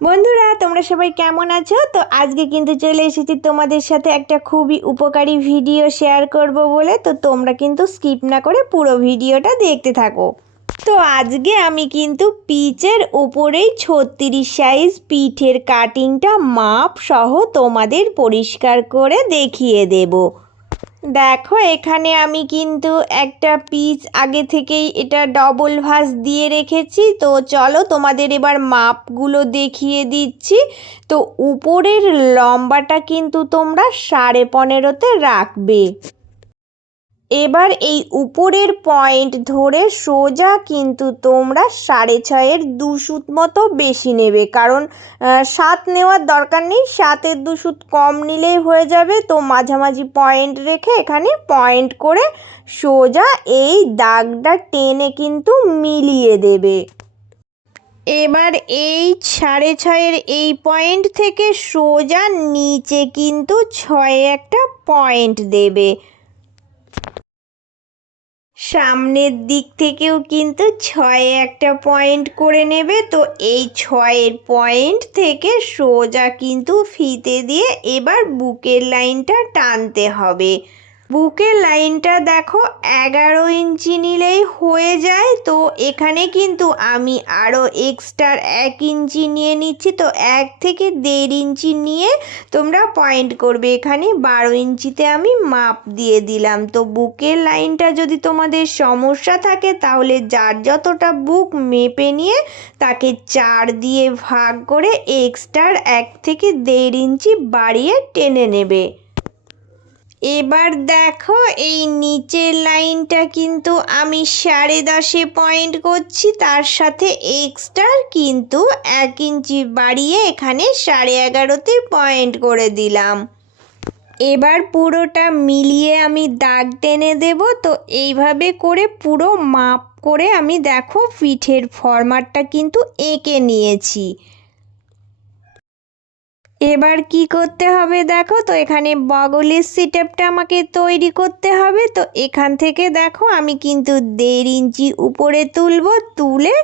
বন্ধুরা তোমরা সবাই কেমন আছো? তো আজকে কিন্তু চলে এসেছি তোমাদের সাথে একটা খুবই উপকারী ভিডিও শেয়ার করব বলে। তো তোমরা কিন্তু স্কিপ না করে পুরো ভিডিওটা দেখতে থাকো। তো আজকে আমি কিন্তু পিচের উপরেই 36 সাইজ পিঠের কাটিংটা মাপ সহ তোমাদের পরিষ্কার করে দেখিয়ে দেব। দেখো এখানে আমি কিন্তু একটা পিস আগে থেকেই এটা ডবল ভাঁজ দিয়ে রেখেছি। তো চলো তোমাদের এবার মাপগুলো দেখিয়ে দিচ্ছি। তো উপরের লম্বাটা কিন্তু তোমরা 15.5-তে রাখবে। এবার এই উপরের পয়েন্ট ধরে সোজা কিন্তু তোমরা 6.5-এর 2 সুত মতো বেশি নেবে, কারণ 7 নেওয়ার দরকার নেই, 7-এর 2 সুত কম নিলেই হয়ে যাবে। তো মাঝামাঝি পয়েন্ট রেখে এখানে পয়েন্ট করে সোজা এই দাগটা টেনে কিন্তু মিলিয়ে দেবে। এবার এই 6.5-এর এই পয়েন্ট থেকে সোজা নিচে কিন্তু 6-এ একটা পয়েন্ট দেবে। সামনের দিক থেকেও কিন্তু 6-এ একটা পয়েন্ট করে নেবে। তো এই 6-এর পয়েন্ট থেকে সোজা কিন্তু ফিতে দিয়ে এবার বুকের লাইনটা টানতে হবে। বুকের লাইনটা দেখো 11 ইঞ্চি নিলেই হয়ে যায়। তো এখানে কিন্তু আমি আরও এক্সট্রা 1 ইঞ্চি নিয়ে নিচ্ছি। তো 1 থেকে 1.5 ইঞ্চি নিয়ে তোমরা পয়েন্ট করবে। এখানে 12 ইঞ্চিতে আমি মাপ দিয়ে দিলাম। তো বুকের লাইনটা যদি তোমাদের সমস্যা থাকে তাহলে যার যতটা বুক মেপে নিয়ে তাকে 4 দিয়ে ভাগ করে এক্সট্রা 1 থেকে 1.5 ইঞ্চি বাড়িয়ে টেনে নেবে। এবার দেখো এই নিচের লাইনটা কিন্তু আমি 10.5-এ পয়েন্ট করছি, তার সাথে এক্সট্রা কিন্তু 1 ইঞ্চি বাড়িয়ে এখানে 11.5-তে পয়েন্ট করে দিলাম। এবার পুরোটা মিলিয়ে আমি দাগ টেনে দেব। তো এইভাবে করে পুরো মাপ করে আমি দেখো পিঠের ফরম্যাটটা কিন্তু এঁকে নিয়েছি। এবার কি করতে হবে দেখো, তো এখানে বগলের সেটআপটা আমাকে তৈরি করতে হবে। তো এখান থেকে দেখো আমি কিন্তু 1.5 ইঞ্চি উপরে তুলবো, তুলে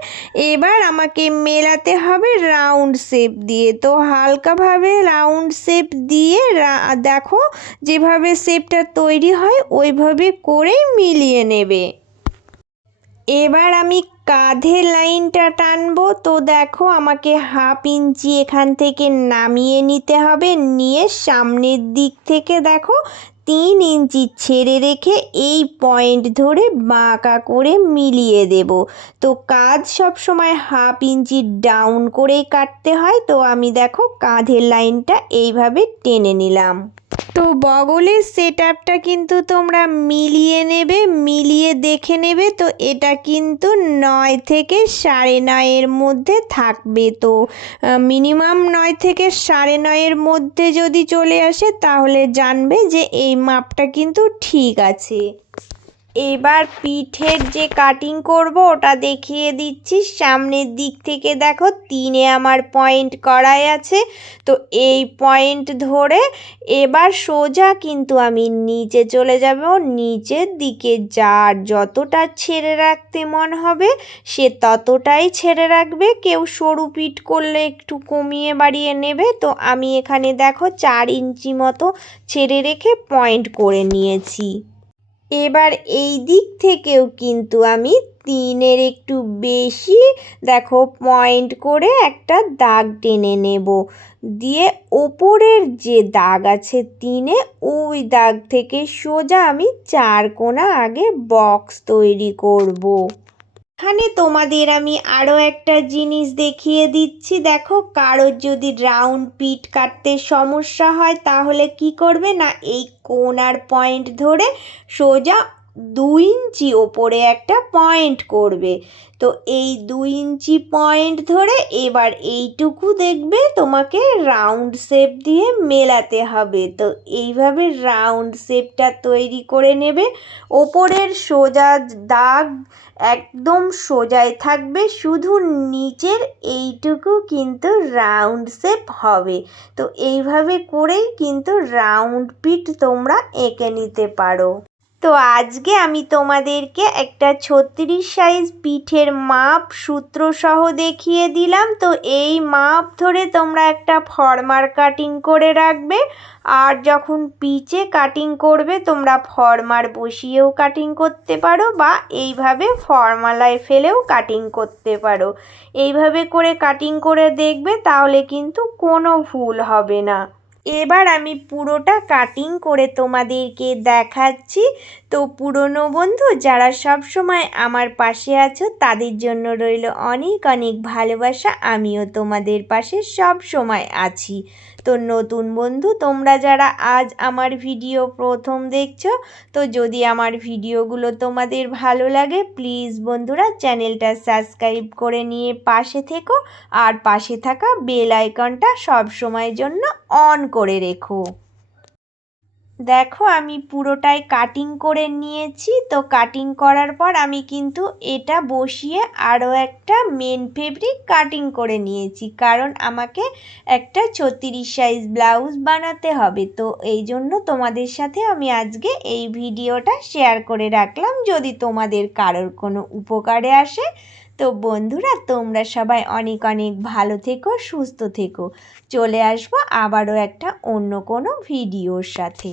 এবার আমাকে মেলাতে হবে রাউন্ড শেপ দিয়ে। তো হালকাভাবে রাউন্ড শেপ দিয়ে দেখো যেভাবে শেপটা তৈরি হয় ওইভাবে করেই মিলিয়ে নেবে। এবার আমি কাঁধের লাইনটা টানবো। তো দেখো আমাকে 1/2 ইঞ্চি এখান থেকে নামিয়ে নিতে হবে, নিয়ে সামনের দিক থেকে দেখো 3 ইঞ্চি ছেড়ে রেখে এই পয়েন্ট ধরে বাঁকা করে মিলিয়ে দেব। তো কাঁধ সবসময় 1/2 ইঞ্চি ডাউন করেই কাটতে হয়। তো আমি দেখো কাঁধের লাইনটা এইভাবে টেনে নিলাম। তো বগলের সেটআপটা কিন্তু তোমরা মিলিয়ে নেবে, মিলিয়ে দেখে নেবে। তো এটা কিন্তু 9 থেকে 9.5-এর মধ্যে থাকবে। তো মিনিমাম 9 থেকে 9.5-এর মধ্যে যদি চলে আসে তাহলে জানবে যে এই মাপটা কিন্তু ঠিক আছে। এবার পিঠের যে কাটিং করব ওটা দেখিয়ে দিচ্ছি। সামনের দিক থেকে দেখো 3-এ আমার পয়েন্ট করাই আছে। তো এই পয়েন্ট ধরে এবার সোজা কিন্তু আমি নিচে চলে যাব। নিচের দিকে যার যতটা ছেড়ে রাখতে মন হবে সে ততটাই ছেড়ে রাখবে। কেউ সরু পিঠ করলে একটু কমিয়ে বাড়িয়ে নেবে। তো আমি এখানে দেখো 4 ইঞ্চি মতো ছেড়ে রেখে পয়েন্ট করে নিয়েছি। এবার এই দিক থেকেও কিন্তু আমি 3-এর একটু বেশি দেখো পয়েন্ট করে একটা দাগ টেনে নেব, দিয়ে ওপরের যে দাগ আছে 3-এ ওই দাগ থেকে সোজা আমি 4 কোণা আগে বক্স তৈরি করব। এখানে তোমাদের আমি আরও একটা জিনিস দেখিয়ে দিচ্ছি। দেখো কারোর যদি রাউন্ড পিঠ কাটতে সমস্যা হয় তাহলে কি করবে না, এই কোণার পয়েন্ট ধরে সোজা 2 ইঞ্চি ওপরে একটা পয়েন্ট করবে। তো এই 2 ইঞ্চি পয়েন্ট ধরে এবার এইটুকু দেখবে তোমাকে রাউন্ড শেপ দিয়ে মেলাতে হবে। তো এইভাবে রাউন্ড শেপটা তৈরি করে নেবে। ওপরের সোজা দাগ একদম সোজাই থাকবে, শুধু নিচের এইটুকু কিন্তু রাউন্ড শেপ হবে। তো এইভাবে করেই কিন্তু রাউন্ড পিঠ তোমরা এঁকে নিতে পারো। তো আজকে আমি তোমাদেরকে একটা 36 সাইজ পিঠের মাপ সূত্র সহ দেখিয়ে দিলাম। তো এই মাপ ধরে তোমরা একটা ফরমার কাটিং করে রাখবে। আর যখন পিচে কাটিং করবে তোমরা ফরমার বসিয়েও কাটিং করতে পারো বা এইভাবে ফর্মালায় ফেলেও কাটিং করতে পারো। এইভাবে করে কাটিং করে দেখবে, তাহলে কিন্তু কোনো ভুল হবে না। এবার আমি পুরোটা কাটিং করে তোমাদেরকে দেখাচ্ছি। তো পুরনো বন্ধু যারা সব সময় আমার পাশে আছো তাদের জন্য রইল অনেক অনেক ভালোবাসা। আমিও তোমাদের পাশে সব সময় আছি। তো নতুন বন্ধু তোমরা যারা আজ আমার ভিডিও প্রথম দেখছো, তো যদি আমার ভিডিওগুলো তোমাদের ভালো লাগে প্লিজ বন্ধুরা চ্যানেলটা সাবস্ক্রাইব করে নিয়ে পাশে থেকো। আর পাশে থাকা বেল আইকনটা সব সময়ের জন্য অন করে রেখো। দেখো আমি পুরোটাই কাটিং করে নিয়েছি। তো কাটিং করার পর আমি কিন্তু এটা বসিয়ে আরও একটা মেন ফেব্রিক কাটিং করে নিয়েছি, কারণ আমাকে একটা 36 সাইজ ব্লাউজ বানাতে হবে। তো এই জন্য তোমাদের সাথে আমি আজকে এই ভিডিওটা শেয়ার করে রাখলাম, যদি তোমাদের কারোর কোনো উপকারে আসে। তো বন্ধুরা তোমরা সবাই অনেক অনেক ভালো থেকো, সুস্থ থেকো। চলে আসবো আবারও একটা অন্য কোনো ভিডিওর সাথে।